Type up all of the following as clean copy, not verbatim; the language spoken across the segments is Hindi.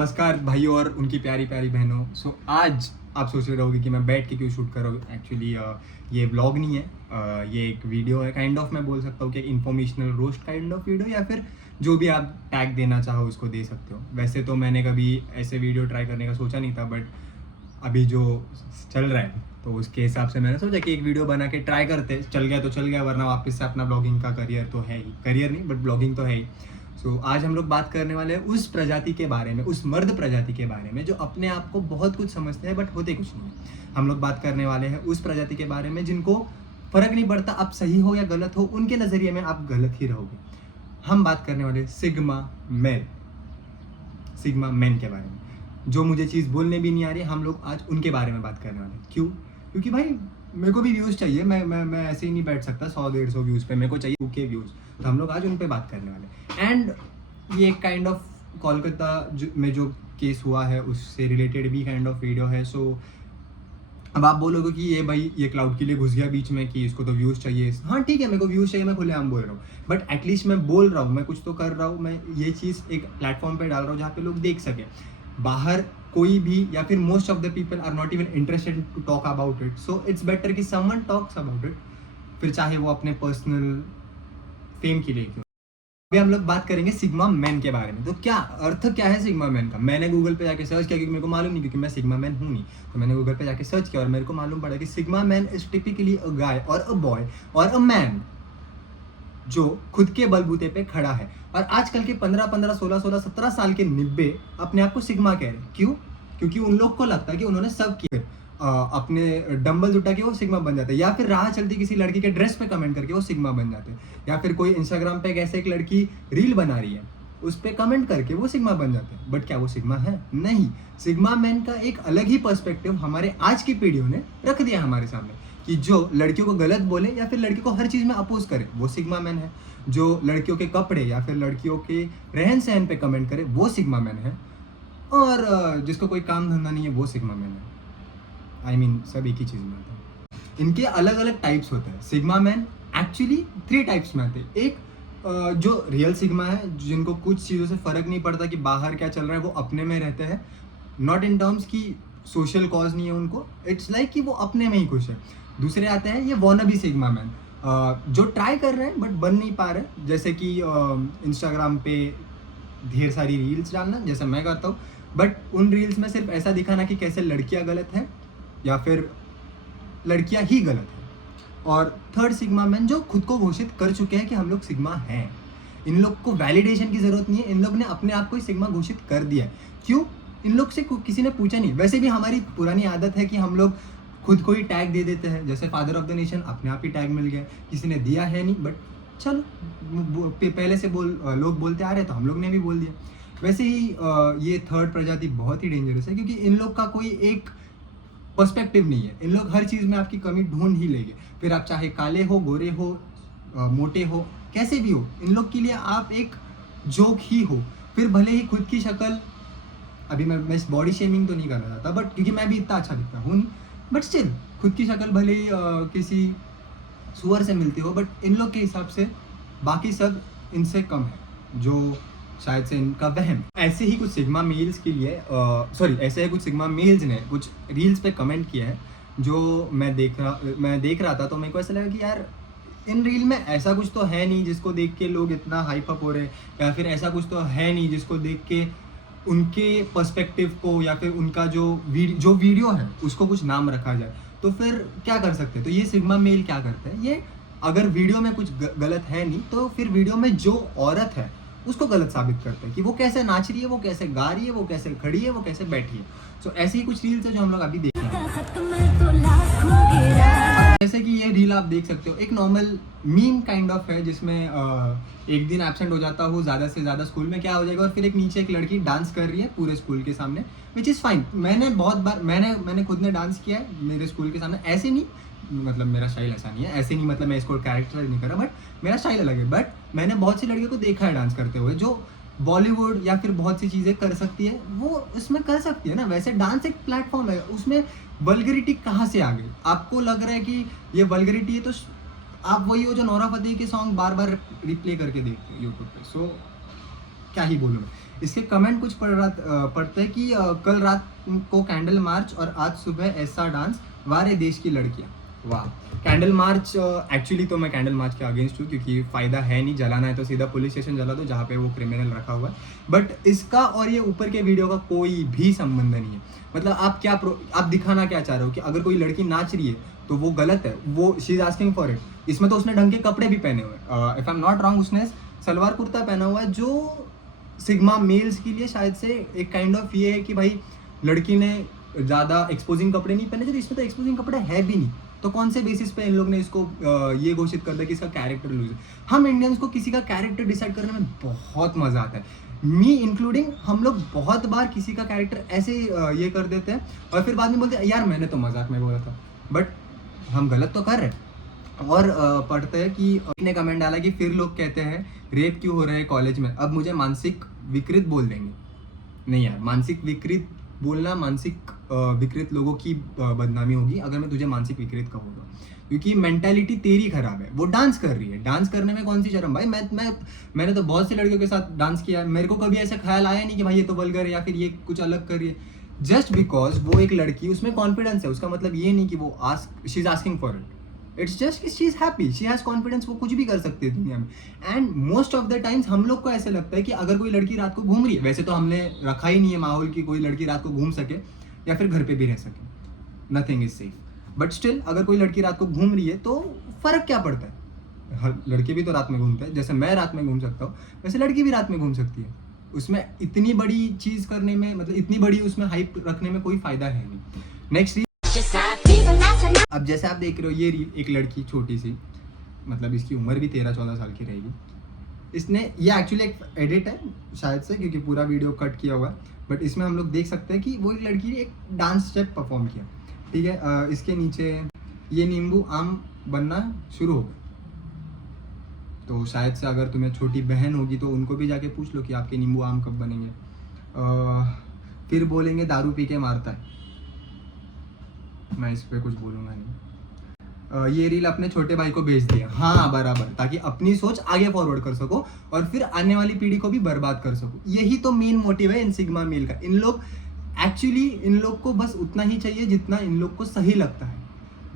नमस्कार भाइयों और उनकी प्यारी प्यारी बहनों। आज आप सोच रहे होगे कि मैं बैठ के क्यों शूट कर रहा हूँ। एक्चुअली ये व्लॉग नहीं है, ये एक वीडियो है। काइंड ऑफ मैं बोल सकता हूँ कि informational roast kind of video, या फिर जो भी आप टैग देना चाहो उसको दे सकते हो। वैसे तो मैंने कभी ऐसे वीडियो ट्राई करने का सोचा नहीं था, बट अभी जो चल रहा है तो उसके हिसाब से मैंने सोचा कि एक वीडियो बना के ट्राई करते। चल गया तो चल गया, वरना वापस से अपना ब्लॉगिंग का करियर तो है ही, करियर नहीं बट ब्लॉगिंग तो है ही। आज हम लोग बात करने वाले हैं उस प्रजाति के बारे में, उस मर्द प्रजाति के बारे में जो अपने आप को बहुत कुछ समझते हैं बट होते कुछ नहीं है। हम लोग बात करने वाले हैं उस प्रजाति के बारे में जिनको फर्क नहीं पड़ता आप सही हो या गलत हो, उनके नजरिए में आप गलत ही रहोगे। हम बात करने वाले सिग्मा मैन, सिग्मा मैन के बारे में। जो मुझे चीज़ बोलने भी नहीं आ रही, हम लोग आज उनके बारे में बात करने वाले हैं। क्यों? क्योंकि भाई मेरे को भी व्यूज़ चाहिए। मैं ऐसे ही नहीं बैठ सकता 100-150 व्यूज़ पे, मेरे को चाहिए 2K व्यूज़। तो हम लोग आज उन पे बात करने वाले हैं। एंड ये एक काइंड ऑफ कोलकाता में जो केस हुआ है उससे रिलेटेड भी काइंड ऑफ वीडियो है। अब आप बोलोगे कि ये भाई ये क्लाउड के लिए घुस गया बीच में कि इसको तो व्यूज़ चाहिए। हाँ ठीक है, मेरे को व्यूज़ चाहिए, मैं खुलेआम बोल रहा हूँ, बट एटलीस्ट मैं बोल रहा हूँ, मैं कुछ तो कर रहा हूँ। मैं ये चीज़ एक प्लेटफॉर्म पे डाल रहा हूँ जहाँ पे लोग देख सकें। बाहर कोई भी या फिर most of the people are not even interested to talk about it, so it's better कि समवन टॉक्स अबाउट इट, फिर चाहे वो अपने पर्सनल फेम के लिए क्यों। अभी हम लोग बात करेंगे सिग्मा मैन के बारे में। तो क्या अर्थ क्या है सिग्मा मैन का? मैंने गूगल पे जाके सर्च किया क्योंकि मेरे को मालूम नहीं, क्योंकि मैं सिग्मा मैन हूँ नहीं। तो मैंने गूगल पे जाके सर्च किया और मेरे को मालूम पड़ा कि sigma man is typically a guy और अ बॉय और अ मैन जो खुद के बलबूते पे खड़ा है। और आजकल के 15-15, 16-16, 17 साल के निब्बे अपने आप को सिग्मा कह रहे हैं। क्यों? क्योंकि उन लोग को लगता है कि उन्होंने सब किया। अपने डंबल उठा के वो सिग्मा बन जाते हैं, या फिर राह चलती किसी लड़की के ड्रेस पे कमेंट करके वो सिग्मा बन जाते हैं, या फिर कोई इंस्टाग्राम पे कैसे एक लड़की रील बना रही है उस पर कमेंट करके वो सिग्मा बन जाते हैं। बट क्या वो सिग्मा है? नहीं। सिग्मा मैन का एक अलग ही पर्सपेक्टिव हमारे आज की पीढ़ियों ने रख दिया हमारे सामने कि जो लड़कियों को गलत बोले या फिर लड़की को हर चीज़ में अपोज करे वो सिग्मा मैन है। जो लड़कियों के कपड़े या फिर लड़कियों के रहन सहन पे कमेंट करे वो सिग्मा मैन है। और जिसको कोई काम धंधा नहीं है वो सिग्मा मैन है। आई मीन सब एक ही चीज़ में आता है। इनके अलग अलग टाइप्स होते हैं। सिग्मा मैन एक्चुअली 3 टाइप्स में आते हैं। एक जो रियल सिग्मा है, जिनको कुछ चीज़ों से फ़र्क नहीं पड़ता कि बाहर क्या चल रहा है, वो अपने में रहते हैं। नॉट इन टर्म्स की सोशल कॉज नहीं है उनको, इट्स लाइक कि वो अपने में ही खुश है। दूसरे आते हैं ये वॉनबी सिग्मा मैन, जो ट्राई कर रहे हैं बट बन नहीं पा रहे। जैसे कि इंस्टाग्राम पे ढेर सारी रील्स डालना, जैसे मैं करता हूँ, बट उन रील्स में सिर्फ ऐसा दिखाना कि कैसे लड़कियाँ गलत हैं या फिर लड़कियां ही गलत है। और थर्ड सिग्मा मैन जो खुद को घोषित कर चुके हैं कि हम लोग सिग्मा हैं। इन लोग को वैलिडेशन की जरूरत नहीं है, इन लोग ने अपने आप को ही सिग्मा घोषित कर दिया है। क्यों? इन लोग से किसी ने पूछा नहीं। वैसे भी हमारी पुरानी आदत है कि हम लोग खुद को ही टैग दे देते हैं। जैसे फादर ऑफ द नेशन अपने आप ही टैग मिल गया, किसी ने दिया है नहीं, बट चलो पहले से लोग बोलते आ रहे तो हम लोग ने भी बोल दिया। वैसे ही ये थर्ड प्रजाति बहुत ही डेंजरस है, क्योंकि इन लोग का कोई एक पर्सपेक्टिव नहीं है। इन लोग हर चीज़ में आपकी कमी ढूंढ ही लेंगे, फिर आप चाहे काले हो, गोरे हो, मोटे हो, कैसे भी हो, इन लोग के लिए आप एक जोक ही हो। फिर भले ही खुद की शक्ल, अभी मैं इस बॉडी शेमिंग तो नहीं करना चाहता, बट क्योंकि मैं भी इतना अच्छा दिखता हूँ नहीं, बट स्टिल खुद की शक्ल भले ही किसी सुअर से मिलती हो, बट इन लोग के हिसाब से बाकी सब इनसे कम है, जो शायद से इनका वहम। ऐसे ही कुछ सिग्मा मेल्स के लिए ऐसे ही कुछ सिग्मा मेल्स ने कुछ रील्स पे कमेंट किया है जो मैं देख रहा था। तो मेरे को ऐसा लगा कि यार इन रील में ऐसा कुछ तो है नहीं जिसको देख के लोग इतना हाइप अप हो रहे हैं, या फिर ऐसा कुछ तो है नहीं जिसको देख के उनके पर्सपेक्टिव को या फिर उनका जो वीडियो है उसको कुछ नाम रखा जाए। तो फिर क्या कर सकते हैं? तो ये सिग्मा मेल क्या करते हैं, ये अगर वीडियो में कुछ गलत है नहीं तो फिर वीडियो में जो औरत है उसको गलत साबित करते हैं कि वो कैसे नाच रही है, वो कैसे गा रही है, वो कैसे खड़ी है, वो कैसे बैठी है। सो ऐसे ही कुछ रील्स है जो हम लोग अभी देखेंगे। जैसे कि ये रील आप देख सकते हो, एक नॉर्मल मीम काइंड ऑफ है जिसमें एक दिन एब्सेंट हो जाता हूँ ज़्यादा से ज़्यादा, स्कूल में क्या हो जाएगा, और फिर एक नीचे एक लड़की डांस कर रही है पूरे स्कूल के सामने, विच इज़ फाइन। मैंने बहुत बार मैंने खुद ने डांस किया है मेरे स्कूल के सामने। ऐसे नहीं, मतलब मेरा स्टाइल ऐसा नहीं है, ऐसे नहीं मतलब मैं इसको कैरेक्टराइज नहीं कर रहा, बट मेरा स्टाइल अलग है। बट मैंने बहुत सी लड़कियों को देखा है डांस करते हुए, जो बॉलीवुड या फिर बहुत सी चीज़ें कर सकती है वो उसमें कर सकती है ना। वैसे डांस एक प्लेटफॉर्म है, उसमें वल्गरिटी कहाँ से आ गई? आपको लग रहा है कि ये वल्गरिटी है, तो आप वही हो जो नोरा फतेही के सॉन्ग बार बार रिप्ले करके देखते हो यूट्यूब पे। सो क्या ही बोलूँ मैं। इसके कमेंट कुछ पढ़ते हैं कि कल रात को कैंडल मार्च और आज सुबह ऐसा डांस, वारे देश की लड़कियाँ। वाह! कैंडल मार्च एक्चुअली तो मैं कैंडल मार्च के अगेंस्ट हूँ, क्योंकि फ़ायदा है नहीं, जलाना है तो सीधा पुलिस स्टेशन जला दो जहाँ पे वो क्रिमिनल रखा हुआ है। बट इसका और ये ऊपर के वीडियो का कोई भी संबंध नहीं है। मतलब आप दिखाना क्या चाह रहे हो कि अगर कोई लड़की नाच रही है तो वो गलत है, वो she is asking for it. इसमें तो उसने ढंग के कपड़े भी पहने हुए हैं। If I am not wrong, उसने सलवार कुर्ता पहना हुआ है, जो सिग्मा मेल्स के लिए शायद से एक काइंड ऑफ ये है कि भाई लड़की ने ज़्यादा एक्सपोजिंग कपड़े नहीं पहने थे, तो इसमें तो एक्सपोजिंग कपड़े है भी नहीं। तो कौन से बेसिस पे इन लोग ने इसको ये घोषित कर दिया कि इसका कैरेक्टर लूज है। हम इंडियंस को किसी का कैरेक्टर डिसाइड करने में बहुत मज़ा आता है, मी इंक्लूडिंग। हम लोग बहुत बार किसी का कैरेक्टर ऐसे ये कर देते हैं और फिर बाद में बोलते हैं यार मैंने तो मजाक में बोला था, बट हम गलत तो कर रहे हैं। और पढ़ते हैं कि ने कमेंट डाला कि फिर लोग कहते हैं रेप क्यों हो रहा है कॉलेज में, अब मुझे मानसिक विकृत बोल देंगे। नहीं यार, मानसिक विकृत बोलना मानसिक विकृत लोगों की बदनामी होगी अगर मैं तुझे मानसिक विकृत कहूँगा, क्योंकि मेंटालिटी तेरी खराब है। वो डांस कर रही है, डांस करने में कौन सी शर्म भाई। मैंने तो बहुत से लड़कियों के साथ डांस किया है, मेरे को कभी ऐसा ख्याल आया नहीं कि भाई ये तो वल्गर है या फिर ये कुछ अलग कर रही है। जस्ट बिकॉज वो एक लड़की, उसमें कॉन्फिडेंस है, उसका मतलब ये नहीं कि वो she is asking for it. It's just कि she is happy, she has confidence, वो कुछ भी कर सकती है दुनिया में। And most of the times हम लोग को ऐसे लगता है कि अगर कोई लड़की रात को घूम रही है, वैसे तो हमने रखा ही नहीं है माहौल की कोई लड़की रात को घूम सके या फिर घर पे भी रह सके, nothing is safe. But still अगर कोई लड़की रात को घूम रही है तो फर्क क्या पड़ता है। हर लड़के भी तो रात में घूमते हैं, जैसे मैं रात में घूम सकता हूँ वैसे लड़की भी रात में घूम सकती है। उसमें इतनी बड़ी चीज़ करने में, मतलब इतनी बड़ी उसमें हाइप रखने में कोई फायदा है नहीं। नेक्स्ट, अब जैसे आप देख रहे हो ये एक लड़की छोटी सी, मतलब इसकी उम्र भी 13-14 साल की रहेगी। इसने, ये एक्चुअली एक एडिट है शायद से, क्योंकि पूरा वीडियो कट किया हुआ है, बट इसमें हम लोग देख सकते हैं कि वो एक लड़की ने एक डांस स्टेप परफॉर्म किया, ठीक है। इसके नीचे ये नींबू आम बनना शुरू हो गया। तो शायद से अगर तुम्हें छोटी बहन होगी तो उनको भी जाके पूछ लो कि आपके नींबू आम कब बनेंगे। फिर बोलेंगे दारू पी के मारता है, मैं इस पर कुछ बोलूँगा नहीं। ये रील अपने छोटे भाई को भेज दिया, हाँ बराबर, ताकि अपनी सोच आगे फॉरवर्ड कर सको और फिर आने वाली पीढ़ी को भी बर्बाद कर सको। यही तो मेन मोटिव है इन सिग्मा मेल का। इन लोग को बस उतना ही चाहिए जितना इन लोग को सही लगता है।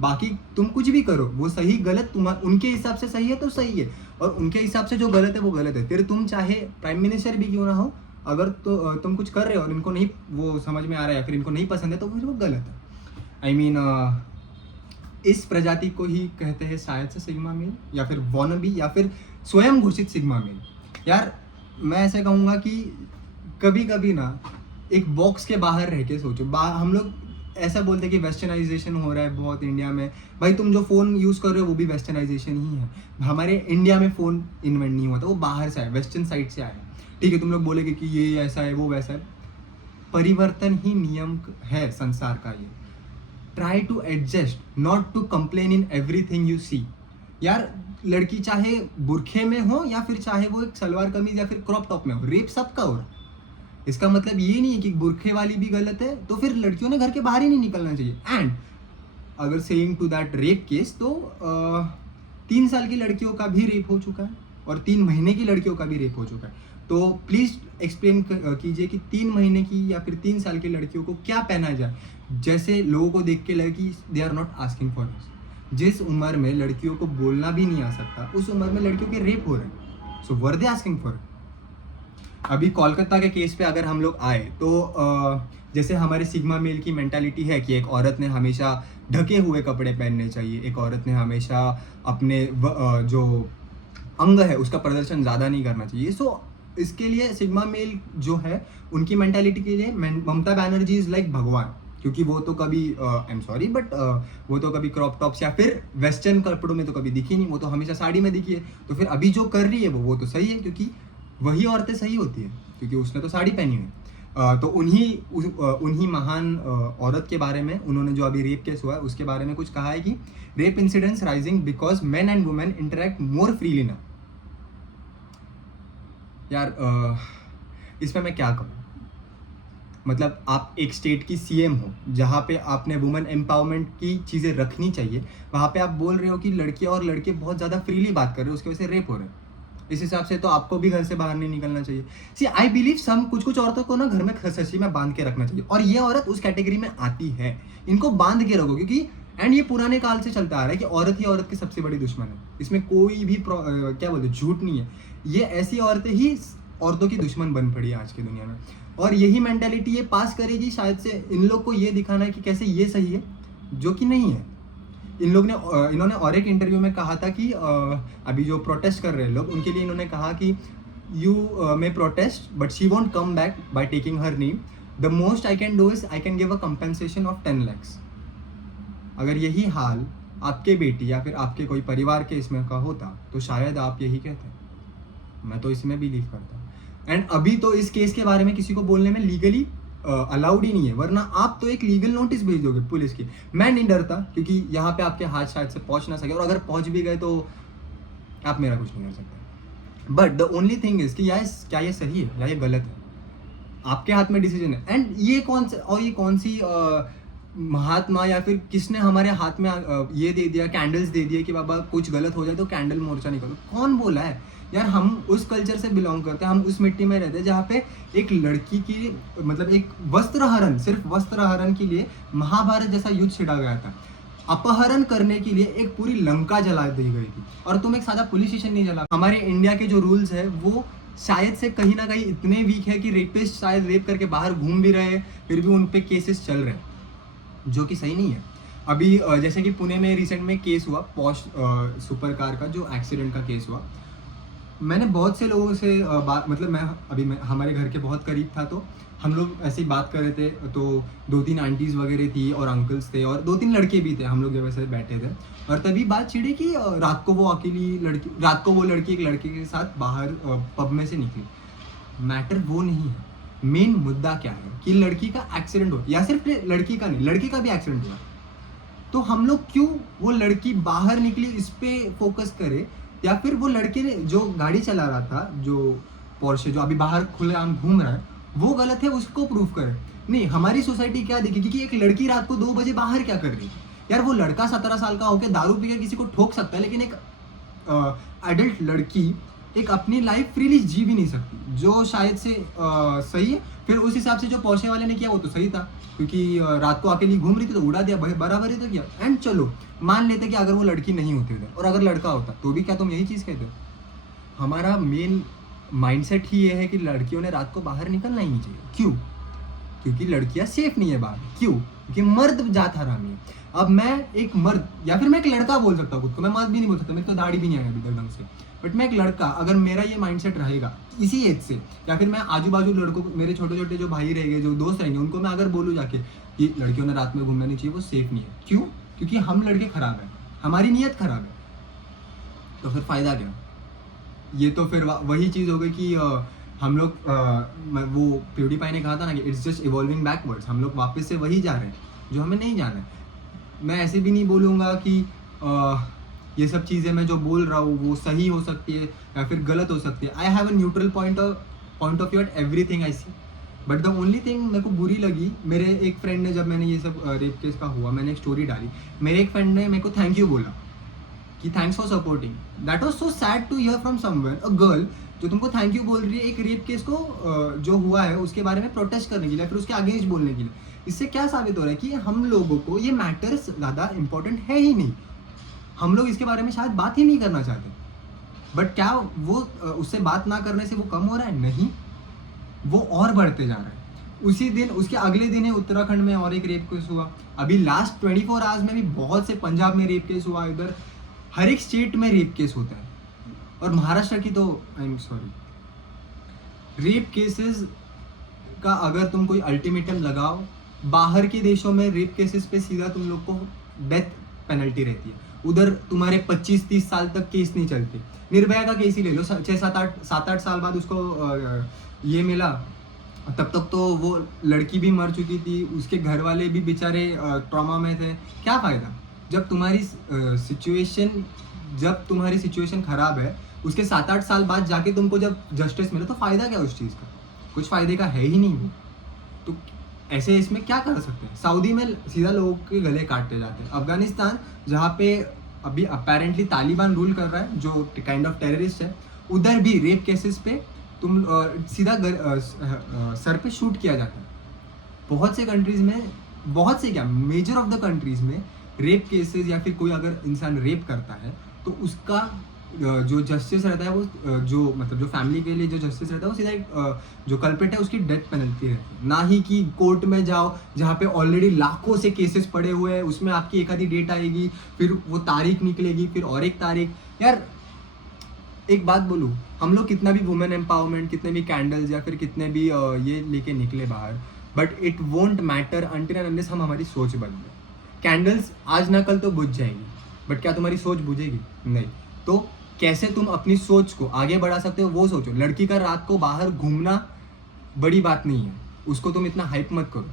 बाकी तुम कुछ भी करो, वो सही गलत उनके हिसाब से सही है तो सही है, और उनके हिसाब से जो गलत है वो गलत है। फिर तुम चाहे प्राइम मिनिस्टर भी क्यों ना हो, अगर तो तुम कुछ कर रहे हो और इनको नहीं वो समझ में आ रहा है या फिर इनको नहीं पसंद है तो फिर वो गलत है। आई मीन इस प्रजाति को ही कहते हैं शायद से सिग्मा मेल, या फिर वॉनबी, या फिर स्वयं घोषित सिग्मा मेल। यार मैं ऐसे कहूँगा कि कभी कभी ना एक बॉक्स के बाहर रह के सोचो। हम लोग ऐसा बोलते हैं कि वेस्टर्नाइजेशन हो रहा है बहुत इंडिया में। भाई तुम जो फ़ोन यूज़ कर रहे हो वो भी वेस्टर्नाइजेशन ही है। हमारे इंडिया में फ़ोन इन्वेंट नहीं हुआ था, वो बाहर से आया, वेस्टर्न साइड से आया। ठीक है, तुम लोग बोलेगे कि ये ऐसा है वो वैसा है, परिवर्तन ही नियम है संसार का। ये try to adjust, not to complain in everything you see. यार लड़की चाहे बुरखे में हो या फिर चाहे वो एक सलवार कमीज या फिर क्रॉप टॉप में हो, रेप सबका हो रहा है। इसका मतलब ये नहीं है कि बुरखे वाली भी गलत है तो फिर लड़कियों ने घर के बाहर ही नहीं निकलना चाहिए। एंड अगर saying to that rape case, तो 3 साल की लड़कियों का भी रेप हो चुका है और 3 महीने की लड़कियों का भी रेप हो चुका है। तो प्लीज़ एक्सप्लेन कीजिए कि 3 महीने की या फिर 3 साल की लड़कियों को क्या पहना जाए, जैसे लोगों को देख के लगे कि they are not asking for this. जिस उम्र में लड़कियों को बोलना भी नहीं आ सकता, उस उम्र में लड़कियों के रेप हो रहे हैं। सो वर दे आस्किंग फॉर। अभी कोलकाता के केस पे अगर हम लोग आए तो जैसे हमारे सिग्मा मेल की मेंटालिटी है कि एक औरत ने हमेशा ढके हुए कपड़े पहनने चाहिए, एक औरत ने हमेशा अपने जो अंग है उसका प्रदर्शन ज़्यादा नहीं करना चाहिए। सो इसके लिए सिग्मा मेल जो है उनकी मेंटालिटी के लिए ममता बनर्जी इज़ लाइक भगवान, क्योंकि वो तो कभी आई एम सॉरी बट वो तो कभी क्रॉप टॉप्स या फिर वेस्टर्न कपड़ों में तो कभी दिखी नहीं, वो तो हमेशा साड़ी में दिखी है। तो फिर अभी जो कर रही है वो तो सही है, क्योंकि वही औरतें सही होती है, क्योंकि उसने तो साड़ी पहनी हुई। तो उन्हीं महान औरत के बारे में उन्होंने जो अभी रेप केस हुआ है उसके बारे में कुछ कहा है कि rape incidents rising because main and women interact more freely now. यार इसमें मैं क्या कहूँ, मतलब आप एक स्टेट की सीएम हो जहाँ पे आपने वुमेन एम्पावरमेंट की चीज़ें रखनी चाहिए, वहाँ पे आप बोल रहे हो कि लड़कियाँ और लड़के बहुत ज़्यादा फ्रीली बात कर रहे हो, उसकी वजह से रेप हो रहे हैं। इस हिसाब से तो आपको भी घर से बाहर नहीं निकलना चाहिए। सी आई बिलीव सम कुछ औरतों को ना घर में सच्ची में बांध के रखना चाहिए, और ये औरत उस कैटेगरी में आती है। इनको बांध के रखो, क्योंकि एंड ये पुराने काल से चलता आ रहा है कि औरत ही औरत की सबसे बड़ी दुश्मन है। इसमें कोई भी क्या बोलते झूठ नहीं है। ये ऐसी औरतें ही औरतों की दुश्मन बन पड़ी है आज की दुनिया में, और यही मेंटेलिटी ये पास करेगी शायद से इन लोग को ये दिखाना है कि कैसे ये सही है, जो कि नहीं है। इन्होंने और एक इंटरव्यू में कहा था कि अभी जो प्रोटेस्ट कर रहे हैं लोग, उनके लिए इन्होंने कहा कि you may protest but she won't come back by taking her name, the most I can do is I can give a compensation of 10 lakhs। अगर यही हाल आपके बेटी या फिर आपके कोई परिवार के इसमें का होता तो शायद आप यही कहते। मैं तो इसमें बिलीव करता हूँ। एंड अभी तो इस केस के बारे में किसी को बोलने में लीगली अलाउड ही नहीं है, वरना आप तो एक लीगल नोटिस भेज दोगे पुलिस की। मैं नहीं डरता, क्योंकि यहाँ पे आपके हाथ शायद से पहुँच ना सके, और अगर पहुँच भी गए तो आप मेरा कुछ नहीं कर सकते। But the only thing is कि क्या ये सही है या ये गलत है, आपके हाथ में डिसीजन है। एंड ये कौन सी महात्मा या फिर किसने हमारे हाथ में ये दे दिया, कैंडल्स दे दिए कि बाबा कुछ गलत हो जाए तो कैंडल मोर्चा निकालो? कौन बोला है यार? हम उस कल्चर से बिलोंग करते हैं, हम उस मिट्टी में रहते हैं जहाँ पे एक लड़की की मतलब एक वस्त्रहरण, सिर्फ वस्त्रहरण के लिए महाभारत जैसा युद्ध छिड़ा गया था। अपहरण करने के लिए एक पूरी लंका जला दी गई थी, और तुम एक सादा पुलिस स्टेशन नहीं जला। हमारे इंडिया के जो रूल्स है वो शायद से कहीं ना कहीं इतने वीक है कि रेपिस्ट शायद रेप करके बाहर घूम भी रहे हैं, फिर भी उन पे केसेस चल रहे हैं, जो कि सही नहीं है। अभी जैसे कि पुणे में रिसेंट में केस हुआ पॉश सुपर कार का, जो एक्सीडेंट का केस हुआ। मैंने बहुत से लोगों से मतलब मैं हमारे घर के बहुत करीब था, तो हम लोग ऐसे ही बात कर रहे थे, तो 2-3 आंटीज़ वगैरह थी और अंकल्स थे और 2-3 लड़के भी थे। हम लोग जब ऐसे बैठे थे और तभी बात छिड़ी कि रात को वो लड़की एक लड़के के साथ बाहर पब में से निकली। मैटर वो नहीं है, मेन मुद्दा क्या है कि लड़की का एक्सीडेंट हो, या सिर्फ लड़की का नहीं, लड़के का भी एक्सीडेंट हुआ, तो हम लोग क्यों वो लड़की बाहर निकली इस पे फोकस करे, या फिर वो लड़के ने जो गाड़ी चला रहा था, जो पोर्शे जो अभी बाहर खुलेआम घूम रहा है, वो गलत है, उसको प्रूफ करे। नहीं, हमारी सोसाइटी क्या देखेगी कि एक लड़की रात को 2 बजे बाहर क्या कर रही है? यार वो लड़का 17 साल का होकर दारू पी के किसी को ठोक सकता है, लेकिन एक एडल्ट लड़की एक अपनी लाइफ फ्रीली जी भी नहीं सकती, जो शायद से सही है। फिर उस हिसाब से जो पोर्शे वाले ने किया वो तो सही था, क्योंकि रात को अकेली घूम रही थी तो उड़ा दिया, बराबर ही तो किया। एंड चलो मान लेते कि अगर वो लड़की नहीं होती उधर और अगर लड़का होता, तो भी क्या तुम यही चीज़ कहते हो? हमारा मेन माइंडसेट ही ये है कि लड़कियों ने रात को बाहर निकलना ही नहीं चाहिए। क्यों? क्योंकि लड़कियां सेफ नहीं है बाहर। क्यों? क्योंकि मर्द जात हरामी है। अब मैं एक मर्द या फिर मैं एक लड़का बोल सकता हूँ खुद को, मैं मर्द भी नहीं बोल सकता, मेरी तो दाढ़ी भी नहीं आई अभी तक ढंग से, बट मैं एक लड़का, अगर मेरा ये माइंडसेट रहेगा इसी एज से, या फिर मैं आजू बाजू लड़कों को, मेरे छोटे छोटे जो भाई रहेंगे, जो दोस्त रहेंगे, उनको मैं अगर बोलूँ जाके कि लड़कियों ने रात में घूमना नहीं चाहिए, वो सेफ नहीं है। क्यों? क्योंकि हम लड़के खराब हैं, हमारी नीयत खराब है, तो फिर फायदा क्या? ये तो फिर वही चीज़ हो गई कि हम लोग वो प्यूडीपाई ने कहा था ना कि इट्स जस्ट इवॉल्विंग बैकवर्ड्स, हम लोग वापस से वही जा रहे हैं जो हमें नहीं जाना है। मैं ऐसे भी नहीं बोलूँगा कि ये सब चीज़ें मैं जो बोल रहा हूँ वो सही हो सकती है या फिर गलत हो सकती है। I have a neutral point of view at everything I see, but the only thing मेरे को बुरी लगी, मेरे एक फ्रेंड ने, जब मैंने ये सब रेप केस का हुआ, मैंने एक स्टोरी डाली, मेरे एक फ्रेंड ने मेरे को थैंक यू बोला कि thanks for supporting. That was so sad to hear from someone, a girl जो तुमको थैंक यू बोल रही है एक रेप केस को जो हुआ है उसके बारे में प्रोटेस्ट करने के लिए, फिर उसके अगेंस्ट बोलने के लिए। इससे क्या साबित हो रहा है कि हम लोगों को ये मैटर्स ज़्यादा इंपॉर्टेंट है ही नहीं, हम लोग इसके बारे में शायद बात ही नहीं करना चाहते। बट क्या वो उससे बात ना करने से वो कम हो रहा है? नहीं, वो और बढ़ते जा रहा है। उसी दिन, उसके अगले दिन है उत्तराखंड में और एक रेप केस हुआ। अभी लास्ट 24 आवर्स में भी बहुत से, पंजाब में रेप केस हुआ, इधर हर एक स्टेट में रेप केस होता है। और महाराष्ट्र की तो I am sorry, rape cases का अगर तुम कोई अल्टीमेटम लगाओ, बाहर के देशों में रेप केसेस पे सीधा तुम लोग को डेथ पेनल्टी रहती है। उधर तुम्हारे 25-30 साल तक केस नहीं चलते। निर्भया का केस ही ले लो, 7-8 साल बाद उसको ये मिला, तब तक तो वो लड़की भी मर चुकी थी, उसके घर वाले भी बेचारे ट्रॉमा में थे। क्या फ़ायदा जब तुम्हारी सिचुएशन ख़राब है, उसके 7-8 साल बाद जाके तुमको जब जस्टिस मिले तो फ़ायदा क्या उस चीज़ का? कुछ फ़ायदे का है ही नहीं वो। तो ऐसे इसमें क्या कर सकते हैं? सऊदी में सीधा लोगों के गले काटते जाते हैं। अफगानिस्तान, जहाँ पे अभी अपेरेंटली तालिबान रूल कर रहा है, जो काइंड ऑफ टेररिस्ट है, उधर भी रेप केसेस पे तुम सीधा सर पे शूट किया जाता है। बहुत से कंट्रीज में, बहुत से क्या, मेजर ऑफ द कंट्रीज में रेप केसेस या फिर कोई अगर इंसान रेप करता है तो उसका जो जस्टिस रहता है वो जो मतलब जो फैमिली के लिए जो जस्टिस रहता है वो सीधा एक जो कल्प्रिट है उसकी डेथ पेनल्टी रहती है, ना ही कि कोर्ट में जाओ जहाँ पे ऑलरेडी लाखों से केसेस पड़े हुए हैं, उसमें आपकी एक आधी डेट आएगी, फिर वो तारीख निकलेगी, फिर और एक तारीख। यार एक बात बोलूँ, हम लोग कितना भी वुमेन एम्पावरमेंट, कितने भी कैंडल्स या फिर कितने भी ये लेके निकले बाहर, but it won't matter until and unless हम हमारी सोच बदले। कैंडल्स आज ना कल तो बुझ जाएगी, बट क्या तुम्हारी सोच बुझेगी? नहीं। तो कैसे तुम अपनी सोच को आगे बढ़ा सकते हो वो सोचो। लड़की का रात को बाहर घूमना बड़ी बात नहीं है, उसको तुम इतना हाइप मत करो।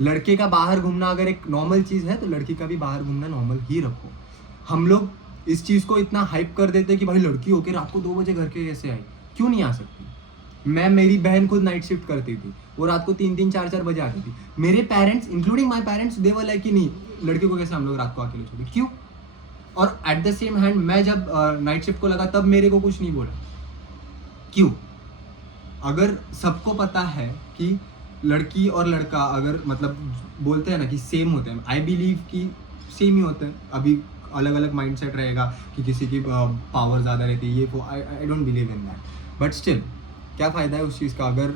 लड़के का बाहर घूमना अगर एक नॉर्मल चीज़ है तो लड़की का भी बाहर घूमना नॉर्मल ही रखो। हम लोग इस चीज़ को इतना हाइप कर देते हैं कि भाई लड़की होकर रात को 2 बजे घर के कैसे आई, क्यों नहीं आ सकती? मेरी बहन खुद नाइट शिफ्ट करती थी, वो रात को 3-3 4-4 बजे आती थी। मेरे parents including my parents they were like कि नहीं, लड़के को कैसे हम लोग रात को अकेले छोड़े, क्यों? और एट द सेम हैंड मैं जब नाइट शिफ्ट को लगा तब मेरे को कुछ नहीं बोला, क्यों? अगर सबको पता है कि लड़की और लड़का अगर मतलब बोलते हैं ना कि सेम होते हैं, आई बिलीव कि सेम ही होते हैं। अभी अलग अलग माइंडसेट रहेगा कि किसी की पावर ज़्यादा रहती है, ये वो, I don't believe in that. But still क्या फ़ायदा है उस चीज़ का अगर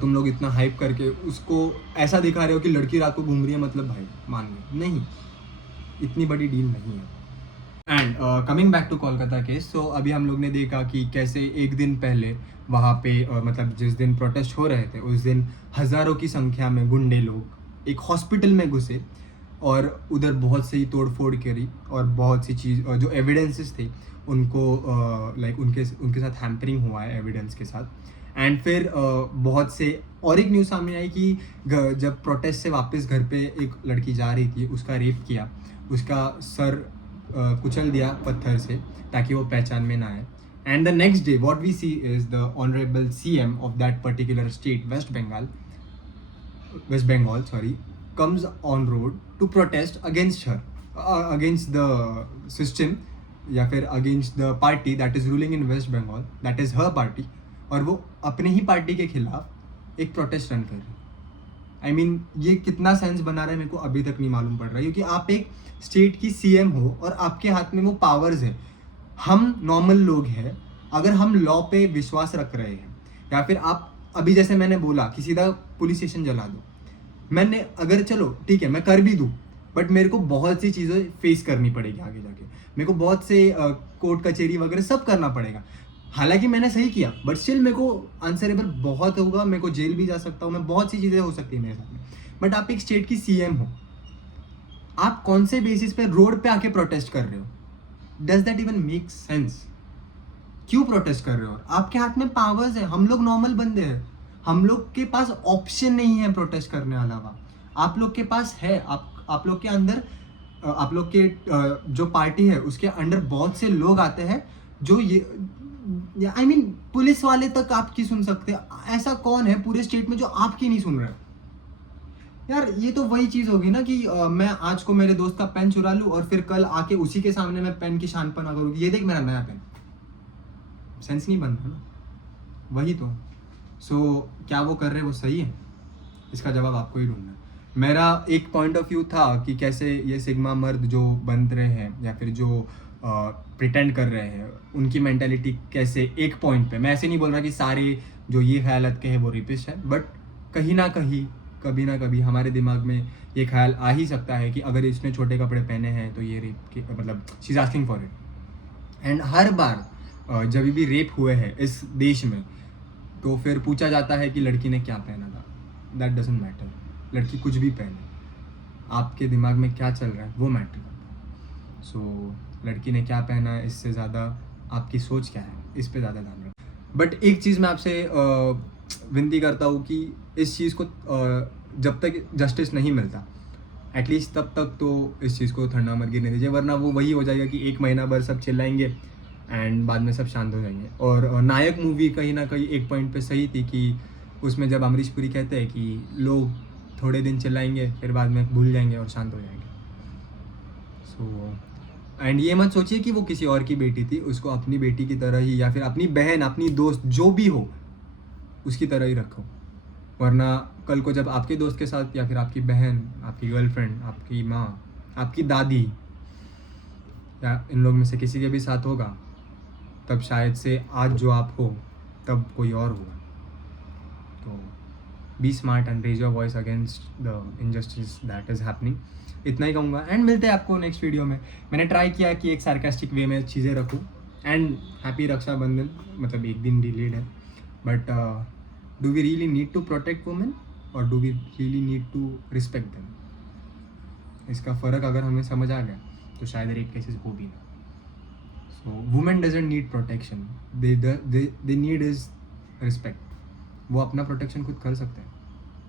तुम लोग इतना हाइप करके उसको ऐसा दिखा रहे हो कि लड़की रात को घूम रही है, मतलब भाई मान लो नहीं, इतनी बड़ी डील नहीं है। And coming back to Kolkata case, so अभी हम लोग ने देखा कि कैसे एक दिन पहले वहाँ पे मतलब जिस दिन प्रोटेस्ट हो रहे थे उस दिन हज़ारों की संख्या में गुंडे लोग एक हॉस्पिटल में घुसे और उधर बहुत सी तोड़ फोड़ करी और बहुत सी चीज़ जो एविडेंसेस थे उनको लाइक उनके साथ हैम्परिंग हुआ है एविडेंस के साथ। एंड फिर बहुत से और एक न्यूज़ सामने आई कि जब प्रोटेस्ट से वापस घर पे एक लड़की जा रही थी, उसका रेप किया, उसका सर कुचल दिया पत्थर से ताकि वो पहचान में ना आए। And the next day what we see is the honourable CM of that particular state West Bengal sorry comes on road to protest against her, against the system या फिर against the party that is ruling in West Bengal, that is her party, और वो अपने ही पार्टी के खिलाफ एक प्रोटेस्ट रन कर रही है। आई मीन ये कितना सेंस बना रहा है मेरे को अभी तक नहीं मालूम पड़ रहा है, क्योंकि आप एक स्टेट की सीएम हो और आपके हाथ में वो पावर्स है। हम नॉर्मल लोग हैं, अगर हम लॉ पे विश्वास रख रहे हैं या फिर आप अभी जैसे मैंने बोला कि सीधा पुलिस स्टेशन जला दो, मैंने अगर चलो ठीक है मैं कर भी दूँ, बट मेरे को बहुत सी चीज़ें फेस करनी पड़ेगी आगे जाके, मेरे को बहुत से कोर्ट कचहरी वगैरह सब करना पड़ेगा। हालांकि मैंने सही किया बट स्टिल मेरे को आंसरेबल बहुत होगा, मेरे को जेल भी जा सकता हूँ मैं, बहुत सी चीज़ें हो सकती है मेरे साथ में। बट आप एक स्टेट की सीएम हो, आप कौन से बेसिस पे रोड पे आके प्रोटेस्ट कर रहे हो? Does that even make sense? क्यों प्रोटेस्ट कर रहे हो? आपके हाथ में पावर्स है, हम लोग नॉर्मल बंदे हैं, हम लोग के पास ऑप्शन नहीं है प्रोटेस्ट करने अलावा। आप लोग के पास है, आप लोग के अंदर आप लोग के जो पार्टी है उसके अंडर बहुत से लोग आते हैं जो ये आई मीन पुलिस वाले तक आपकी सुन सकते हैं। ऐसा कौन है पूरे स्टेट में जो आपकी नहीं सुन रहा है? यार ये तो वही चीज़ होगी ना कि मैं आज को मेरे दोस्त का पेन चुरा लूँ और फिर कल आके उसी के सामने मैं पेन की शानपना करूँगी, ये देख मेरा नया पेन। सेंस नहीं बनता ना, वही तो। सो क्या वो कर रहे हैं वो सही है? इसका जवाब आपको ही ढूंढना है। मेरा एक पॉइंट ऑफ व्यू था कि कैसे ये सिग्मा मर्द जो बन रहे हैं या फिर जो प्रिटेंड कर रहे हैं उनकी मेंटालिटी कैसे एक पॉइंट पे, मैं ऐसे नहीं बोल रहा कि सारे जो ये ख्यालात के हैं वो रेपिस्ट है, बट कहीं ना कहीं कभी ना कभी हमारे दिमाग में ये ख्याल आ ही सकता है कि अगर इसने छोटे कपड़े पहने हैं तो ये रेप के मतलब she is asking for it. And हर बार जब भी रेप हुए हैं इस देश में तो फिर पूछा जाता है कि लड़की ने क्या पहना था। दैट डजंट मैटर, लड़की कुछ भी पहने, आपके दिमाग में क्या चल रहा है वो मैटर करता है। सो लड़की ने क्या पहना है इससे ज़्यादा आपकी सोच क्या है, इस पे ज़्यादा ध्यान रखो। बट एक चीज़ मैं आपसे विनती करता हूँ कि इस चीज़ को जब तक जस्टिस नहीं मिलता एटलीस्ट तब तक तो इस चीज़ को ठंडा मत गिरने दीजिए, वरना वो वही हो जाएगा कि एक महीना भर सब चिल्लाएंगे एंड बाद में सब शांत हो जाएंगे। और नायक मूवी कहीं ना कहीं एक पॉइंट पे सही थी कि उसमें जब अमरीश पुरी कहते हैं कि लोग थोड़े दिन चिल्लाएंगे फिर बाद में भूल जाएंगे और शांत हो जाएंगे। सो एंड ये मत सोचिए कि वो किसी और की बेटी थी, उसको अपनी बेटी की तरह ही या फिर अपनी बहन, अपनी दोस्त, जो भी हो उसकी तरह ही रखो। वरना कल को जब आपके दोस्त के साथ या फिर आपकी बहन, आपकी गर्लफ्रेंड, आपकी माँ, आपकी दादी या इन लोग में से किसी के भी साथ होगा, तब शायद से आज जो आप हो तब कोई और होगा। तो be smart and raise your voice against the injustice that is happening. इतना ही कहूँगा एंड मिलते हैं आपको नेक्स्ट वीडियो में। मैंने ट्राई किया कि एक सार्कास्टिक वे में चीज़ें रखूँ। एंड हैप्पी रक्षाबंधन, मतलब एक दिन डिलेड है, but do we really need to protect women और do we really need to respect them? इसका फ़र्क अगर हमें समझ आ गया तो शायद रेप केसेस हो भी ना। सो women doesn't need protection, they need is respect. वो अपना प्रोटेक्शन खुद कर सकते हैं,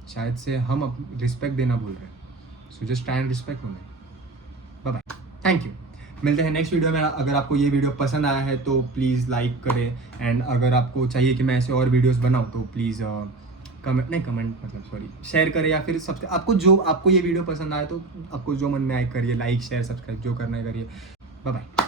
शायद से हम रिस्पेक्ट देना भूल रहे हैं। So just try and respect women. Bye bye, thank you. मिलते हैं नेक्स्ट वीडियो में। अगर आपको ये वीडियो पसंद आया है तो प्लीज़ लाइक करें, एंड अगर आपको चाहिए कि मैं ऐसे और वीडियोस बनाऊँ तो प्लीज़ शेयर करें, या फिर आपको ये वीडियो पसंद आए तो आपको जो मन में आए करिए, लाइक शेयर सब्सक्राइब जो करना है करिए। Bye bye.